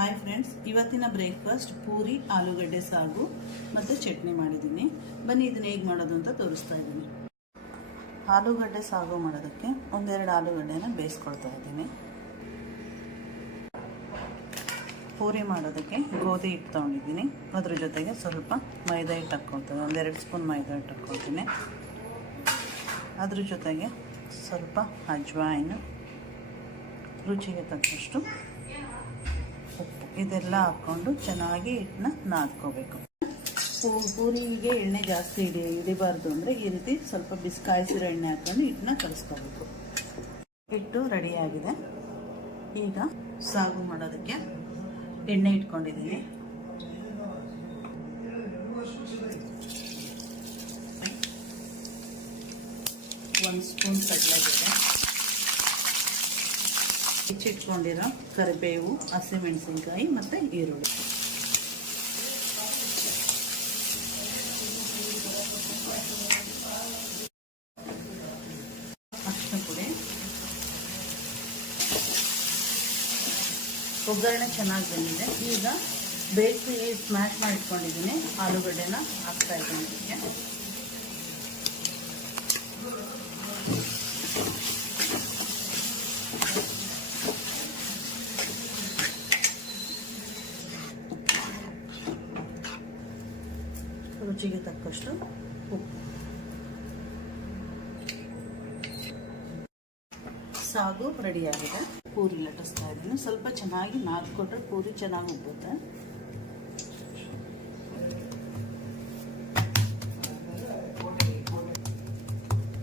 Hi friends, ಇವತ್ತಿನ breakfast puri, ಆಲೂಗಡ್ಡೆ ಸಾಗು ಮತ್ತು ಚಟ್ನಿ ಮಾಡಿದ್ದೀನಿ. ಬನ್ನಿ ಇದನ್ನ ಹೇಗೆ ಮಾಡೋದು ಅಂತ ತೋರಿಸ್ತಾ ಇದ್ದೀನಿ. ಆಲೂಗಡ್ಡೆ ಸಾಗು ಮಾಡೋದಕ್ಕೆ ಒಂದೆರಡು ಆಲೂಗಡ್ಡೆನ ಬೇಯಿಸ್ಕೊಳ್ತಾ ಇದ್ದೀನಿ. ಪೂರಿ ಮಾಡೋದಕ್ಕೆ ಗೋಧಿ ಹಿಟ್ಟು ತೊಗೊಂಡಿದ್ದೀನಿ. ಅದ್ರ ಜೊತೆಗೆ ಸ್ವಲ್ಪ ಮೈದಾ ಹಿಟ್ಟು ಹಾಕ್ಕೊಳ್ತೀನಿ. ಒಂದೆರಡು ಸ್ಪೂನ್ ಮೈದಾ ಹಿಟ್ಟು ಹಾಕ್ಕೊಳ್ತೀನಿ. ಅದ್ರ ಜೊತೆಗೆ ಸ್ವಲ್ಪ ಅಜ್ವಾಯಿನ್, ರುಚಿಗೆ ತಕ್ಕಷ್ಟು ಉಪ್ಪು, ಇದೆಲ್ಲ ಹಾಕ್ಕೊಂಡು ಚೆನ್ನಾಗಿ ಹಿಟ್ಟನ್ನ ನಾದ್ಕೋಬೇಕು. ಪೂರಿಗೆ ಎಣ್ಣೆ ಜಾಸ್ತಿ ಹಿಡಿಬಾರ್ದು ಅಂದರೆ ಈ ರೀತಿ ಸ್ವಲ್ಪ ಬಿಸಿಕಾಯಿಸಿರೋ ಎಣ್ಣೆ ಹಾಕ್ಕೊಂಡು ಹಿಟ್ಟನ್ನ ಕಲಿಸ್ಕೋಬೇಕು. ಹಿಟ್ಟು ರೆಡಿಯಾಗಿದೆ. ಈಗ ಸಾಗು ಮಾಡೋದಕ್ಕೆ ಎಣ್ಣೆ ಇಟ್ಕೊಂಡಿದ್ದೀನಿ. ಒಂದು ಸ್ಪೂನ್ ಕಡಲೆಬೇಳೆ, ಹೆಚ್ಚಿಟ್ಕೊಂಡಿರೋ ಕರಿಬೇವು, ಹಸಿಮೆಣಸಿನ್ಕಾಯಿ ಮತ್ತು ಈರುಳ್ಳಿ. ಅರಿಶಿನ ಪುಡಿ, ಒಗ್ಗರಣೆ ಚೆನ್ನಾಗಿ ಬಂದಿದೆ. ಈಗ ಬೇಯಿಸಿ ಸ್ಮ್ಯಾಶ್ ಮಾಡಿಟ್ಕೊಂಡಿದ್ದೀನಿ ಆಲೂಗಡ್ಡೆನ ಹಾಕ್ತಾ ಇದ್ದೀನಿ. ಇದಕ್ಕೆ ರುಚಿಗೆ ತಕ್ಕಷ್ಟು ಉಪ್ಪು. ಸಾಗು ರೆಡಿಯಾಗಿದೆ. ಪೂರಿ ಲಟ್ಟಿಸ್ತಾ ಇದ್ದೀನಿ. ಸ್ವಲ್ಪ ಚೆನ್ನಾಗಿ ನಾದ್ಕೊಟ್ರೆ ಪೂರಿ ಚೆನ್ನಾಗಿ ಉಬ್ಬುತ್ತೆ.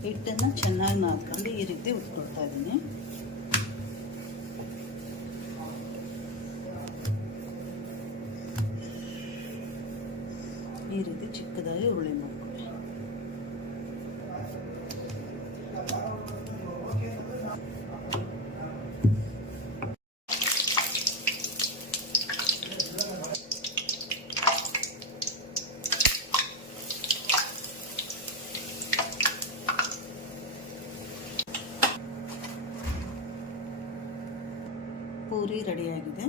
ಹಿಟ್ಟನ್ನು ಚೆನ್ನಾಗಿ ನಾದ್ಕೊಂಡು ಈ ರೀತಿ ಉಟ್ಕೊಳ್ತಾ ಇದ್ದೀನಿ. ಈ ರೀತಿ ಚಿಕ್ಕದಾಗಿ ಉರುಳಿ ಮಾಡ್ಕೊಳ್ಳಿ. ಪೂರಿ ರೆಡಿಯಾಗಿದೆ.